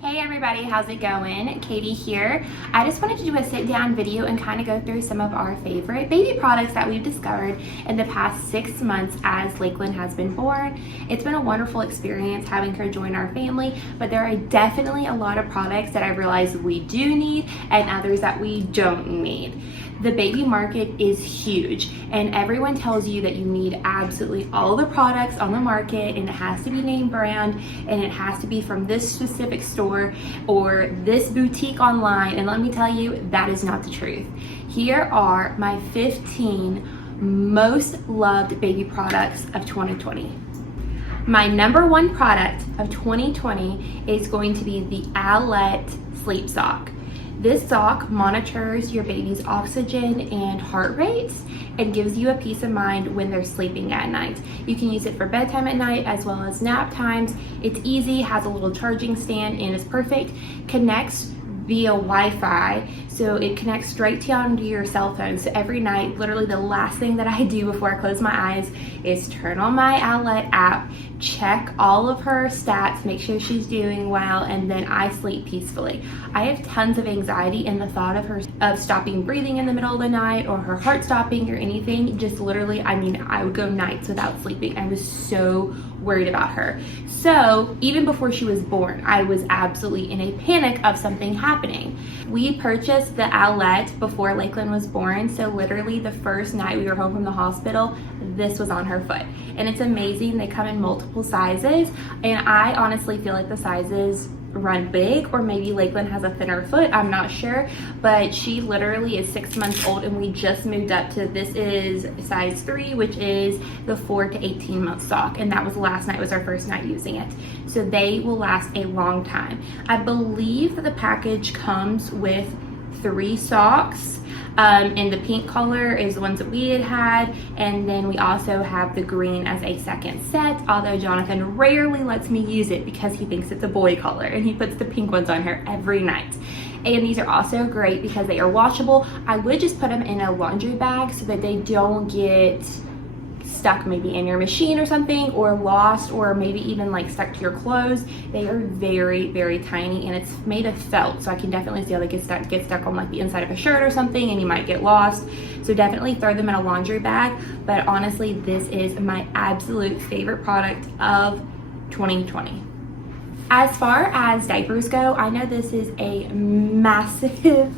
Hey everybody, how's it going? Katie here. I just wanted to do a sit down video and kind of go through some of our favorite baby products that we've discovered in the past 6 months as Lakeland has been born. It's been a wonderful experience having her join our family, but there are definitely a lot of products that I realize we do need and others that we don't need. The baby market is huge and everyone tells you that you need absolutely all the products on the market and it has to be name brand and it has to be from this specific store or this boutique online, and let me tell you, that is not the truth. Here are my 15 most loved baby products of 2020. My number one product of 2020 is going to be the Owlette Sleep Sock. This sock monitors your baby's oxygen and heart rates and gives you a peace of mind when they're sleeping at night. You can use it for bedtime at night as well as nap times. It's easy, has a little charging stand, and is perfect. Connects via Wi-Fi, so it connects straight onto your cell phone. So every night, literally the last thing that I do before I close my eyes is turn on my Owlette app, check all of her stats, make sure she's doing well, and then I sleep peacefully. I have tons of anxiety, and the thought of stopping breathing in the middle of the night or her heart stopping or anything, just literally, I would go nights without sleeping. I was so worried about her. So even before she was born, I was absolutely in a panic of something happening. We purchased the Owlette before Lakeland was born, so literally the first night we were home from the hospital, this was on her foot. And it's amazing, they come in multiple sizes, and I honestly feel like the sizes run big, or maybe Lakeland has a thinner foot, I'm not sure, but she literally is 6 months old and we just moved up to, this is size 3, which is the 4 to 18 month sock, and that was last night, was our first night using it. So they will last a long time. I believe that the package comes with 3 socks. And the pink color is the ones that we had, and then we also have the green as a second set, although Jonathan rarely lets me use it because he thinks it's a boy color and he puts the pink ones on her every night. And these are also great because they are washable. I would just put them in a laundry bag so that they don't get stuck maybe in your machine or something, or lost, or maybe even like stuck to your clothes. They are very, very tiny, and it's made of felt, so I can definitely see how they get stuck on like the inside of a shirt or something, and you might get lost. So definitely throw them in a laundry bag. But honestly, this is my absolute favorite product of 2020. As far as diapers go, I know this is a massive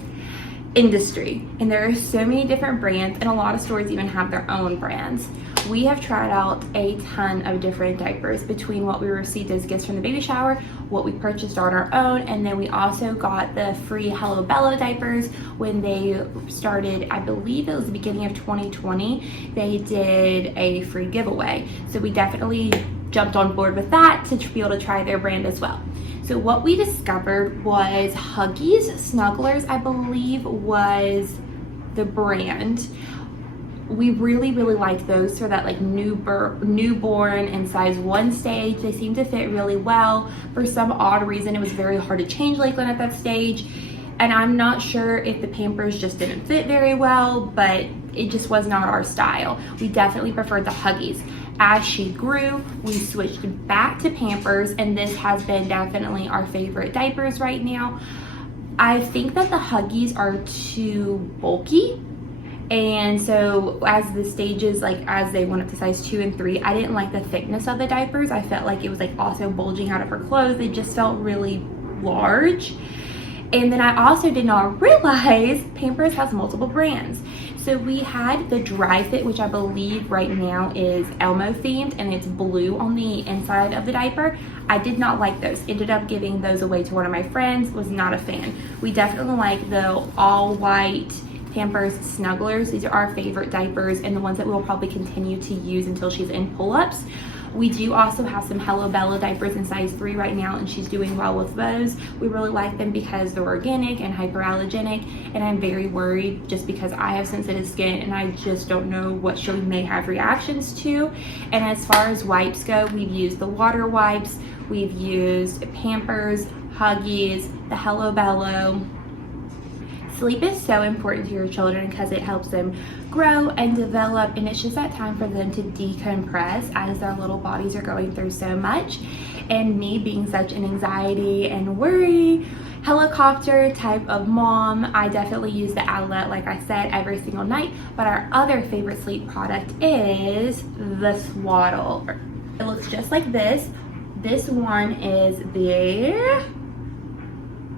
industry and there are so many different brands, and a lot of stores even have their own brands. We have tried out a ton of different diapers between what we received as gifts from the baby shower, what we purchased on our own, and then we also got the free Hello Bello diapers when they started. I believe it was the beginning of 2020. They did a free giveaway, so we definitely jumped on board with that to be able to try their brand as well. So what we discovered was Huggies Snugglers, I believe was the brand. We really, really liked those for that like newborn and size 1 stage. They seem to fit really well. For some odd reason, it was very hard to change Lakeland at that stage. And I'm not sure if the Pampers just didn't fit very well, but it just was not our style. We definitely preferred the Huggies. As she grew, we switched back to Pampers, and this has been definitely our favorite diapers right now. I think that the Huggies are too bulky, and so as the stages, like as they went up to size 2 and 3, I didn't like the thickness of the diapers. I felt like it was like also bulging out of her clothes. They just felt really large. And then I also did not realize Pampers has multiple brands. So we had the Dry Fit, which I believe right now is Elmo themed, and it's blue on the inside of the diaper. I did not like those. Ended up giving those away to one of my friends, was not a fan. We definitely like the all white Pampers Snugglers. These are our favorite diapers and the ones that we'll probably continue to use until she's in pull-ups. We do also have some Hello Bello diapers in size 3 right now, and she's doing well with those. We really like them because they're organic and hyperallergenic, and I'm very worried just because I have sensitive skin and I just don't know what she may have reactions to. And as far as wipes go, we've used the water wipes, we've used Pampers, Huggies, the Hello Bello, Sleep is so important to your children because it helps them grow and develop, and it's just that time for them to decompress as their little bodies are going through so much. And me being such an anxiety and worry helicopter type of mom, I definitely use the Owlette, like I said, every single night. But our other favorite sleep product is the Swaddle. It looks just like this. This one is the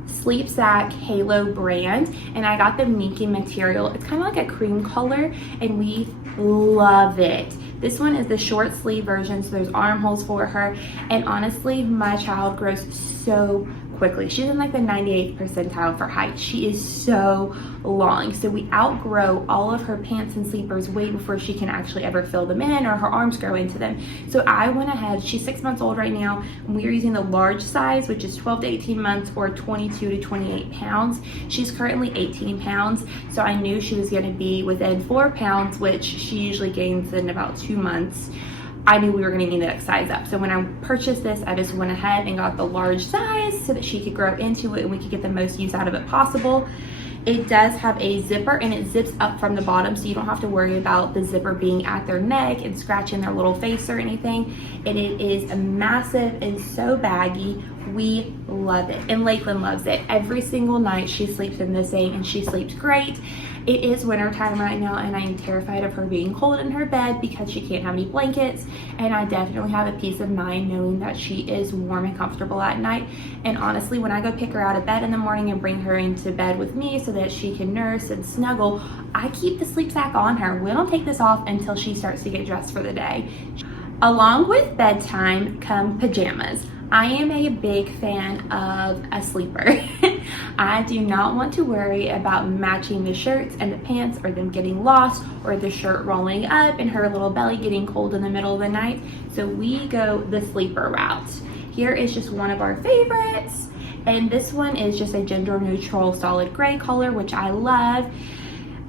Sleep Sack Halo brand, and I got the minky material. It's kind of like a cream color, and we love it. This one is the short sleeve version, so there's armholes for her, and honestly, my child grows so quickly. She's in like the 98th percentile for height. She is so long, so we outgrow all of her pants and sleepers way before she can actually ever fill them in or her arms grow into them. So I went ahead, she's 6 months old right now, and we are using the large size, which is 12 to 18 months or 22 to 28 pounds. She's currently 18 pounds, so I knew she was going to be within 4 pounds, which she usually gains in about 2 months. I knew we were going to need the next size up. So when I purchased this, I just went ahead and got the large size so that she could grow into it and we could get the most use out of it possible. It does have a zipper, and it zips up from the bottom, so you don't have to worry about the zipper being at their neck and scratching their little face or anything. And it is massive and so baggy. We love it, and Lakeland loves it. Every single night she sleeps in this thing, and she sleeps great. It is winter time right now, and I am terrified of her being cold in her bed because she can't have any blankets, and I definitely have a peace of mind knowing that she is warm and comfortable at night. And honestly, when I go pick her out of bed in the morning and bring her into bed with me so that she can nurse and snuggle, I keep the sleep sack on her. We don't take this off until she starts to get dressed for the day. Along with bedtime come pajamas. I am a big fan of a sleeper. I do not want to worry about matching the shirts and the pants or them getting lost or the shirt rolling up and her little belly getting cold in the middle of the night. So we go the sleeper route. Here is just one of our favorites. And this one is just a gender neutral solid gray color, which I love.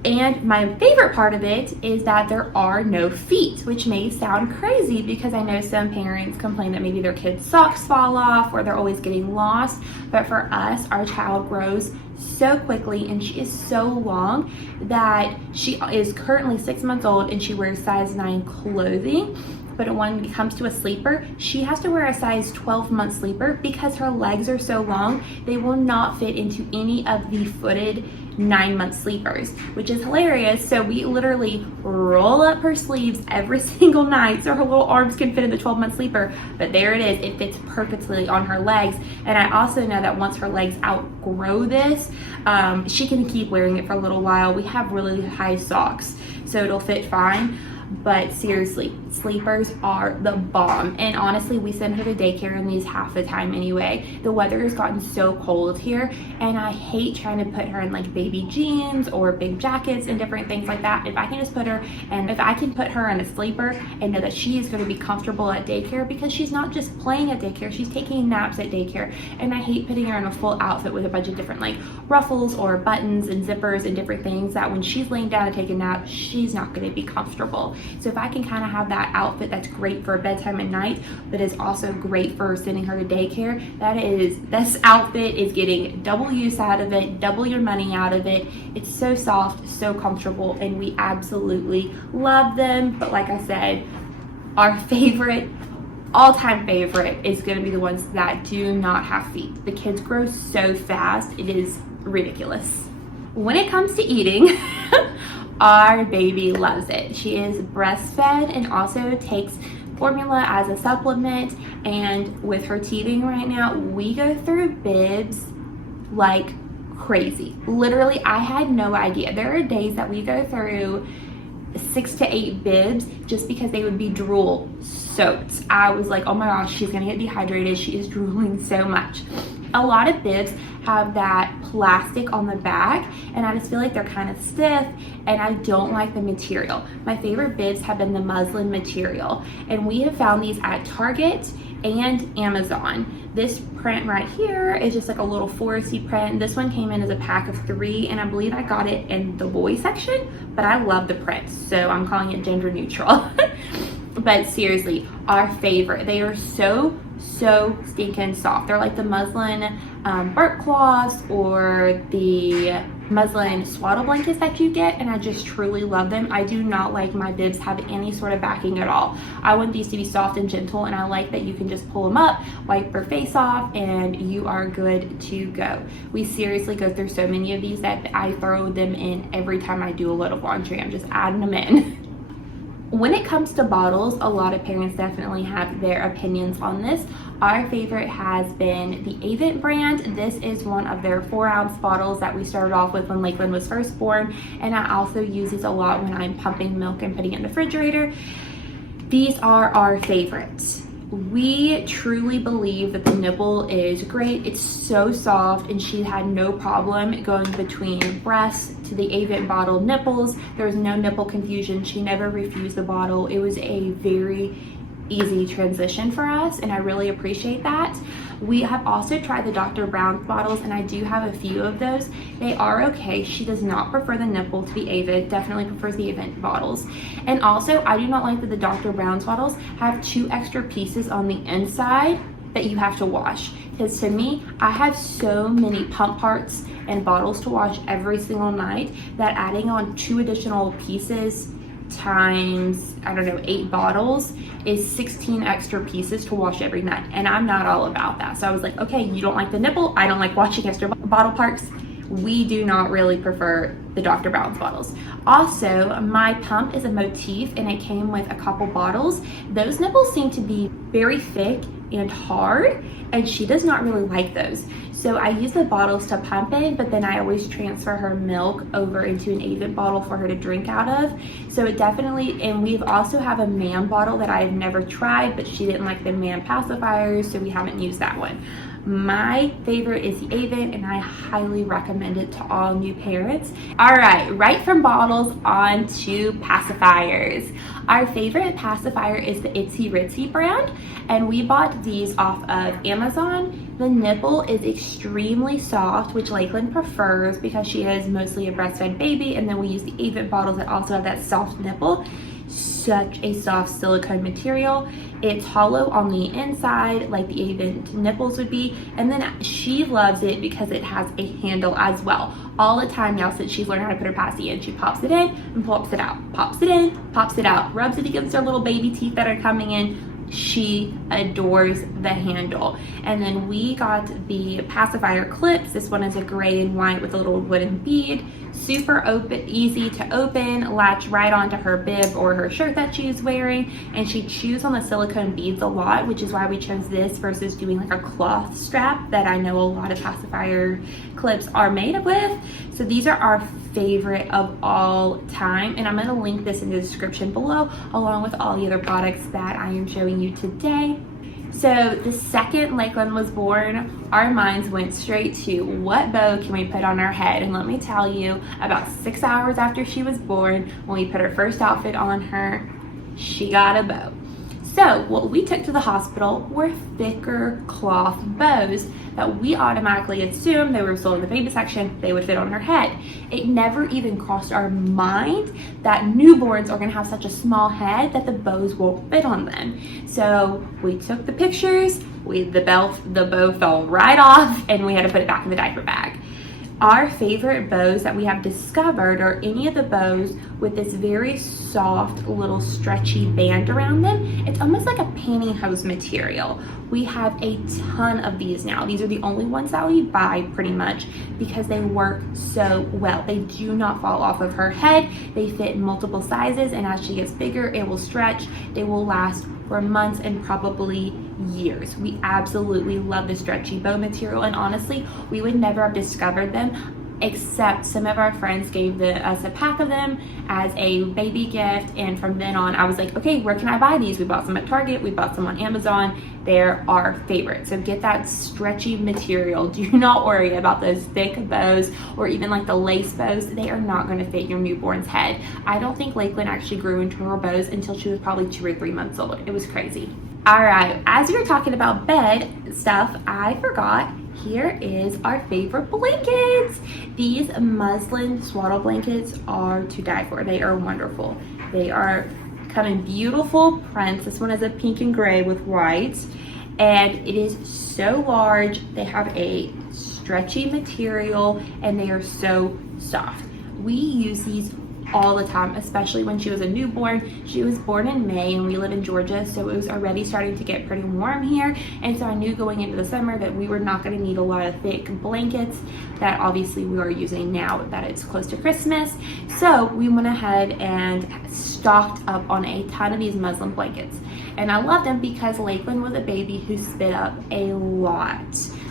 And my favorite part of it is that there are no feet, which may sound crazy because I know some parents complain that maybe their kids' socks fall off or they're always getting lost. But for us, our child grows so quickly and she is so long that she is currently 6 months old and she wears size 9 clothing. But when it comes to a sleeper, she has to wear a size 12-month sleeper because her legs are so long, they will not fit into any of the footed 9-month sleepers, which is hilarious. So we literally roll up her sleeves every single night so her little arms can fit in the 12-month sleeper. But there it is, it fits perfectly on her legs. And I also know that once her legs outgrow this, she can keep wearing it for a little while. We have really high socks, so it'll fit fine. But seriously, sleepers are the bomb. And honestly, we send her to daycare in these half the time anyway. The weather has gotten so cold here, and I hate trying to put her in like baby jeans or big jackets and different things like that. If I can just put her, and if I can put her in a sleeper and know that she is going to be comfortable at daycare, because she's not just playing at daycare, she's taking naps at daycare. And I hate putting her in a full outfit with a bunch of different like ruffles or buttons and zippers and different things that when she's laying down to take a nap, she's not going to be comfortable. So if I can kind of have that outfit that's great for bedtime and night, but is also great for sending her to daycare, this outfit is getting double use out of it, double your money out of it. It's so soft, so comfortable, and we absolutely love them. But like I said, our favorite, all-time favorite is going to be the ones that do not have feet. The kids grow so fast, it is ridiculous. When it comes to eating, our baby loves it. She is breastfed and also takes formula as a supplement. And with her teething right now, we go through Bibs like crazy. Literally, I had no idea. There are days that we go through 6 to 8 Bibs just because they would be drool soaked. I was like, oh my gosh, she's gonna get dehydrated. She is drooling so much. A lot of Bibs have that plastic on the back, and I just feel like they're kind of stiff, and I don't like the material. My favorite Bibs have been the muslin material, and we have found these at Target and Amazon. This print right here is just like a little foresty print. This one came in as a pack of 3, and I believe I got it in the boy section, but I love the print, so I'm calling it gender neutral. But seriously, our favorite. They are so stinking soft. They're like the muslin burp cloths or the muslin swaddle blankets that you get, and I just truly love them. I do not like my bibs have any sort of backing at all. I want these to be soft and gentle, and I like that you can just pull them up, wipe her face off, and you are good to go. We seriously go through so many of these that I throw them in every time I do a load of laundry. I'm just adding them in. When it comes to bottles, a lot of parents definitely have their opinions on this. Our favorite has been the Owlette brand. This is one of their 4-ounce bottles that we started off with when Lakeland was first born, and I also use these a lot when I'm pumping milk and putting it in the refrigerator. These are our favorites. We truly believe that the nipple is great. It's so soft, and she had no problem going between breasts to the Owlette bottle nipples. There was no nipple confusion. She never refused the bottle. It was a very easy transition for us, and I really appreciate that. We have also tried the Dr. Brown's bottles, and I do have a few of those. They are okay. She does not prefer the nipple to the Owlette, definitely prefers the Owlette bottles. And also, I do not like that the Dr. Brown's bottles have 2 extra pieces on the inside that you have to wash. Because to me, I have so many pump parts and bottles to wash every single night that adding on 2 additional pieces times, I don't know, 8 bottles is 16 extra pieces to wash every night, and I'm not all about that. So I was like, okay, you don't like the nipple, I don't like washing extra bottle parts. We do not really prefer the Dr. Brown's bottles. Also, my pump is a motif, and it came with a couple bottles. Those nipples seem to be very thick and hard, and she does not really like those. So I use the bottles to pump in, but then I always transfer her milk over into an Owlette bottle for her to drink out of. So it definitely, and we've also have a man bottle that I've never tried, but she didn't like the man pacifiers, so we haven't used that one. My favorite is the Owlette, and I highly recommend it to all new parents. All right from bottles on to pacifiers. Our favorite pacifier is the Itsy Ritsy brand, and we bought these off of Amazon. The nipple is extremely soft, which Lakeland prefers because she is mostly a breastfed baby, and then we use the Owlette bottles that also have that soft nipple. Such a soft silicone material. It's hollow on the inside like the Owlette nipples would be, and then she loves it because it has a handle as well. All the time now since she's learned how to put her passy in, she pops it in and pops it out, pops it in, pops it out, rubs it against her little baby teeth that are coming in. She adores the handle. And then we got the pacifier clips. This one is a gray and white with a little wooden bead. Super open, easy to open, latch right onto her bib or her shirt that she's wearing, and she chews on the silicone beads a lot, which is why we chose this versus doing like a cloth strap that I know a lot of pacifier clips are made with. So these are our favorite of all time, and I'm going to link this in the description below along with all the other products that I am showing you today. So the second Lakeland was born, our minds went straight to what bow can we put on her head. And let me tell you, about 6 hours after she was born, when we put her first outfit on her, she got a bow. So what we took to the hospital were thicker cloth bows that we automatically assumed they were sold in the baby section, they would fit on her head. It never even crossed our mind that newborns are gonna have such a small head that the bows won't fit on them. So we took the pictures, the bow fell right off, and we had to put it back in the diaper bag. Our favorite bows that we have discovered are any of the bows with this very soft little stretchy band around them. It's almost like a pantyhose material. We have a ton of these now. These are the only ones that we buy pretty much because they work so well. They do not fall off of her head. They fit in multiple sizes, and as she gets bigger, it will stretch. They will last for months and probably years. We absolutely love the stretchy bow material, and honestly, we would never have discovered them except some of our friends gave us a pack of them as a baby gift, and from then on I was like, okay, where can I buy these? We bought some at Target, we bought some on Amazon. They're our favorite. So get that stretchy material. Do not worry about those thick bows or even like the lace bows. They are not going to fit your newborn's head. I don't think Lakeland actually grew into her bows until she was probably 2 or 3 months old. It was crazy. All right, as we were talking about bed stuff, I forgot. Here is our favorite blankets. These muslin swaddle blankets are to die for. They are wonderful. They come in beautiful prints. This one is a pink and gray with white, and it is so large. They have a stretchy material and they are so soft. We use these all the time, especially when she was a newborn. She was born in May and we live in Georgia, so it was already starting to get pretty warm here, and so I knew going into the summer that we were not going to need a lot of thick blankets that obviously we are using now that it's close to Christmas. So we went ahead and stocked up on a ton of these muslin blankets, and I love them because Lakeland was a baby who spit up a lot.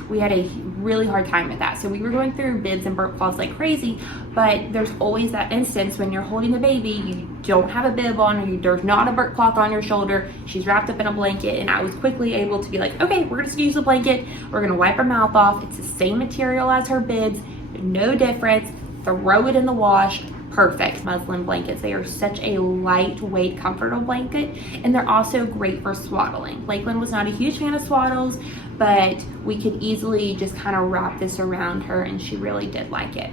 We had a really hard time with that, so we were going through bibs and burp cloths like crazy. But there's always that instance when you're holding the baby, you don't have a bib on, or there's not a burp cloth on your shoulder, she's wrapped up in a blanket, and I was quickly able to be like, okay, we're just gonna use the blanket, we're gonna wipe her mouth off, it's the same material as her bibs, no difference, throw it in the wash. Perfect. Muslin blankets, they are such a lightweight, comfortable blanket, and they're also great for swaddling. Lakeland was not a huge fan of swaddles, but we could easily just kind of wrap this around her, and she really did like it.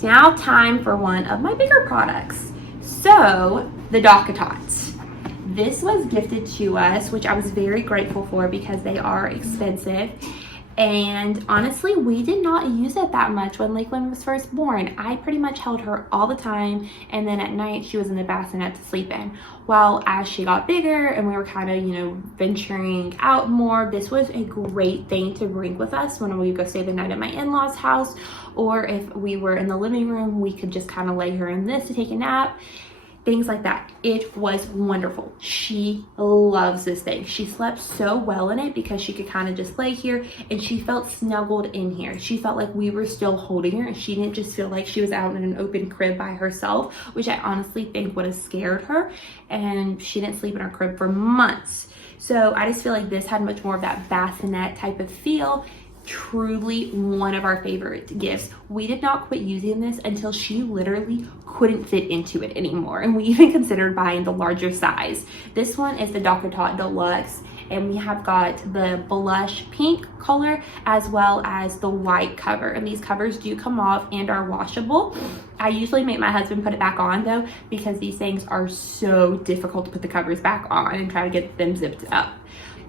Now time for one of my bigger products. So the DockATots. This was gifted to us, which I was very grateful for because they are expensive. And honestly, we did not use it that much when Lakeland was first born. I pretty much held her all the time, and then at night she was in the bassinet to sleep in. Well, as she got bigger and we were kind of, venturing out more, this was a great thing to bring with us when we go stay the night at my in-laws' house, or if we were in the living room, we could just kind of lay her in this to take a nap. Things like that. It was wonderful. She loves this thing. She slept so well in it because she could kind of just lay here and she felt snuggled in here. She felt like we were still holding her, and she didn't just feel like she was out in an open crib by herself, which I honestly think would have scared her, and she didn't sleep in her crib for months. So I just feel like this had much more of that bassinet type of feel. Truly one of our favorite gifts. We did not quit using this until she literally couldn't fit into it anymore, and we even considered buying the larger size. This one is the DockATot Deluxe, and we have got the blush pink color as well as the white cover, and these covers do come off and are washable. I usually make my husband put it back on though, because these things are so difficult to put the covers back on and try to get them zipped up.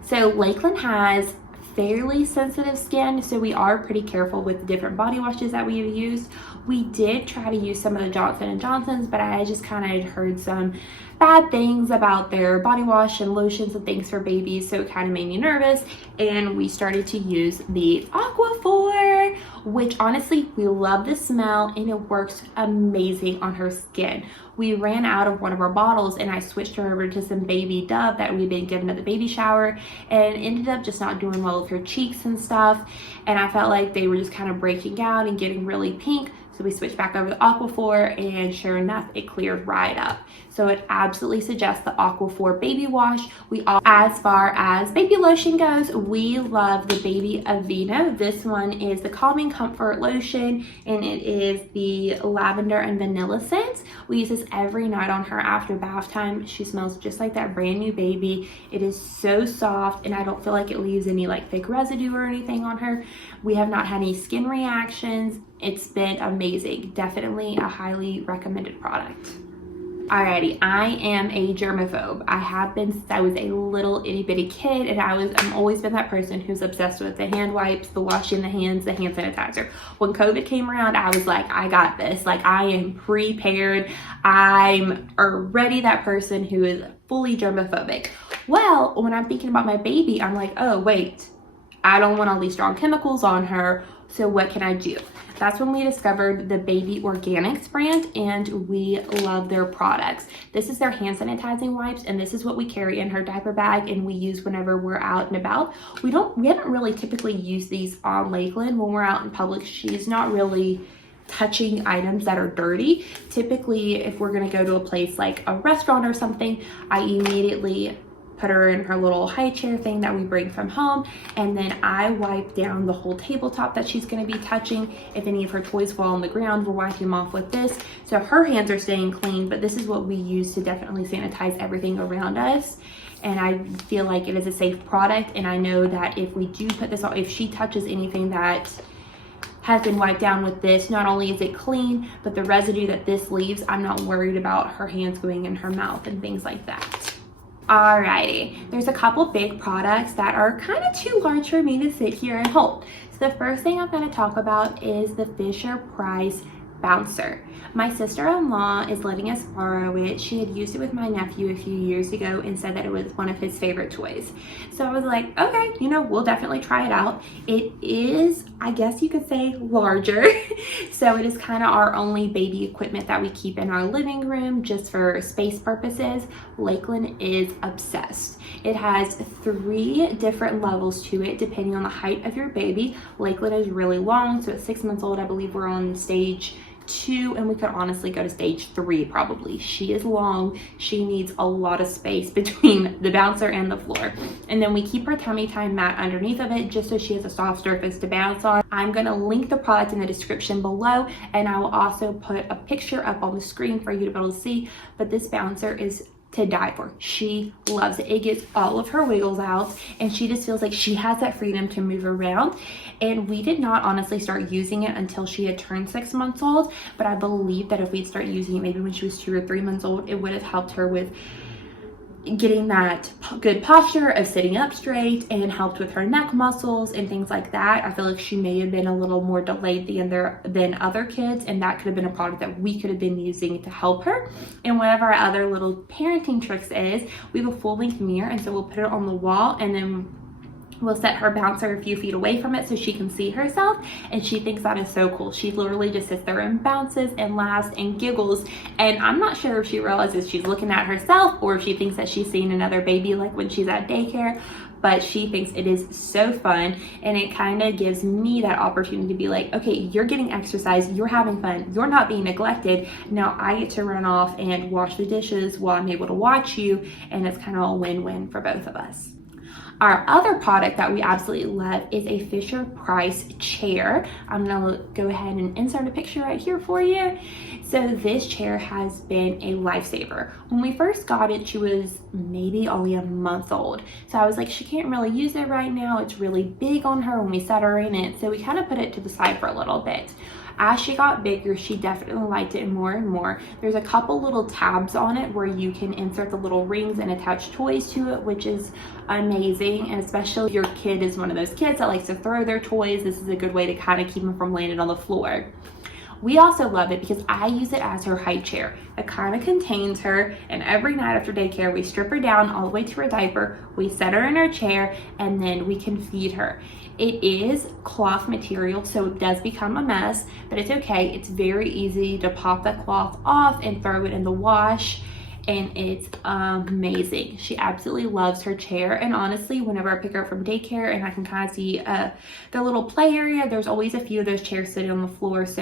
So Lakeland has fairly sensitive skin, so we are pretty careful with the different body washes that we have used. We did try to use some of the Johnson & Johnson's, but I just kind of heard some bad things about their body wash and lotions and things for babies, so it kind of made me nervous, and we started to use the Aquaphor, which honestly, we love the smell and it works amazing on her skin. We ran out of one of our bottles and I switched her over to some baby Dove that we'd been given at the baby shower, and ended up just not doing well with her cheeks and stuff, and I felt like they were just kind of breaking out and getting really pink. So we switched back over to Aquaphor, and sure enough, it cleared right up. So it absolutely suggests the Aquaphor baby wash. As far as baby lotion goes, we love the Baby Aveeno. This one is the Calming Comfort Lotion, and it is the lavender and vanilla scent. We use this every night on her after bath time. She smells just like that brand new baby. It is so soft, and I don't feel like it leaves any like fake residue or anything on her. We have not had any skin reactions. It's been amazing. Definitely a highly recommended product. Alrighty, I am a germaphobe. I have been since I was a little itty bitty kid, and I've always been that person who's obsessed with the hand wipes, the washing the hands, the hand sanitizer. When COVID came around, I was like, I got this. Like, I am prepared. I'm already that person who is fully germophobic. Well, when I'm thinking about my baby, I'm like, oh wait, I don't want all these strong chemicals on her. So what can I do? That's when we discovered the Baby Organics brand, and we love their products. This is their hand sanitizing wipes, and this is what we carry in her diaper bag and we use whenever we're out and about. We haven't really typically used these on Lakeland. When we're out in public, she's not really touching items that are dirty. Typically, if we're gonna go to a place like a restaurant or something, I immediately put her in her little high chair thing that we bring from home, and then I wipe down the whole tabletop that she's going to be touching. If any of her toys fall on the ground, we'll wipe them off with this. So her hands are staying clean, but this is what we use to definitely sanitize everything around us. And I feel like it is a safe product, and I know that if we do put this on, if she touches anything that has been wiped down with this, not only is it clean, but the residue that this leaves, I'm not worried about her hands going in her mouth and things like that. Alrighty, there's a couple big products that are kind of too large for me to sit here and hold. So the first thing I'm going to talk about is the FisherPrice bouncer. My sister-in-law is letting us borrow it. She had used it with my nephew a few years ago and said that it was one of his favorite toys. So I was like, okay, we'll definitely try it out. It is, I guess you could say, larger. So it is kind of our only baby equipment that we keep in our living room just for space purposes. Lakeland is obsessed. It has 3 different levels to it depending on the height of your baby. Lakeland is really long, so at 6 months old, I believe we're on stage 2, and we could honestly go to stage 3 probably. She is long. She needs a lot of space between the bouncer and the floor. And then we keep her tummy time mat underneath of it just so she has a soft surface to bounce on. I'm going to link the product in the description below, and I will also put a picture up on the screen for you to be able to see. But this bouncer is to die for. She loves it. It gets all of her wiggles out, and she just feels like she has that freedom to move around. And we did not honestly start using it until she had turned 6 months old, but I believe that if we'd start using it maybe when she was 2 or 3 months old, it would have helped her with getting that good posture of sitting up straight and helped with her neck muscles and things like that. I feel like she may have been a little more delayed than other kids, and that could have been a product that we could have been using to help her. And one of our other little parenting tricks is we have a full-length mirror, and so we'll put it on the wall, and then we'll set her bouncer a few feet away from it so she can see herself, and she thinks that is so cool. She literally just sits there and bounces and laughs and giggles, and I'm not sure if she realizes she's looking at herself or if she thinks that she's seeing another baby like when she's at daycare, but she thinks it is so fun, and it kind of gives me that opportunity to be like, okay, you're getting exercise, you're having fun, you're not being neglected. Now I get to run off and wash the dishes while I'm able to watch you, and it's kind of a win-win for both of us. Our other product that we absolutely love is a FisherPrice chair. I'm gonna go ahead and insert a picture right here for you. So this chair has been a lifesaver. When we first got it, she was maybe only a month old. So I was like, she can't really use it right now. It's really big on her when we set her in it. So we kind of put it to the side for a little bit. As she got bigger, she definitely liked it more and more. There's a couple little tabs on it where you can insert the little rings and attach toys to it, which is amazing. And especially if your kid is one of those kids that likes to throw their toys, this is a good way to kind of keep them from landing on the floor. We also love it because I use it as her high chair. It kind of contains her, and every night after daycare, we strip her down all the way to her diaper, we set her in her chair, and then we can feed her. It is cloth material, so it does become a mess, but it's okay. It's very easy to pop the cloth off and throw it in the wash, and it's amazing. She absolutely loves her chair, and honestly, whenever I pick her up from daycare and I can kind of see the little play area, there's always a few of those chairs sitting on the floor so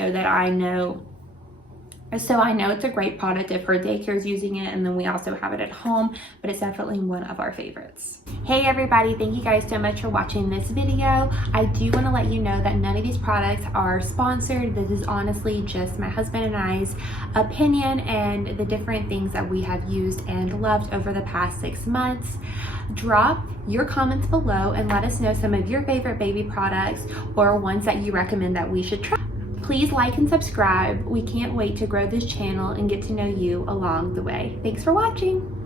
I know it's a great product if her daycare is using it, and then we also have it at home, but it's definitely one of our favorites. Hey everybody, thank you guys so much for watching this video. I do want to let you know that none of these products are sponsored. This is honestly just my husband and I's opinion and the different things that we have used and loved over the past 6 months. Drop your comments below and let us know some of your favorite baby products or ones that you recommend that we should try. Please like and subscribe. We can't wait to grow this channel and get to know you along the way. Thanks for watching.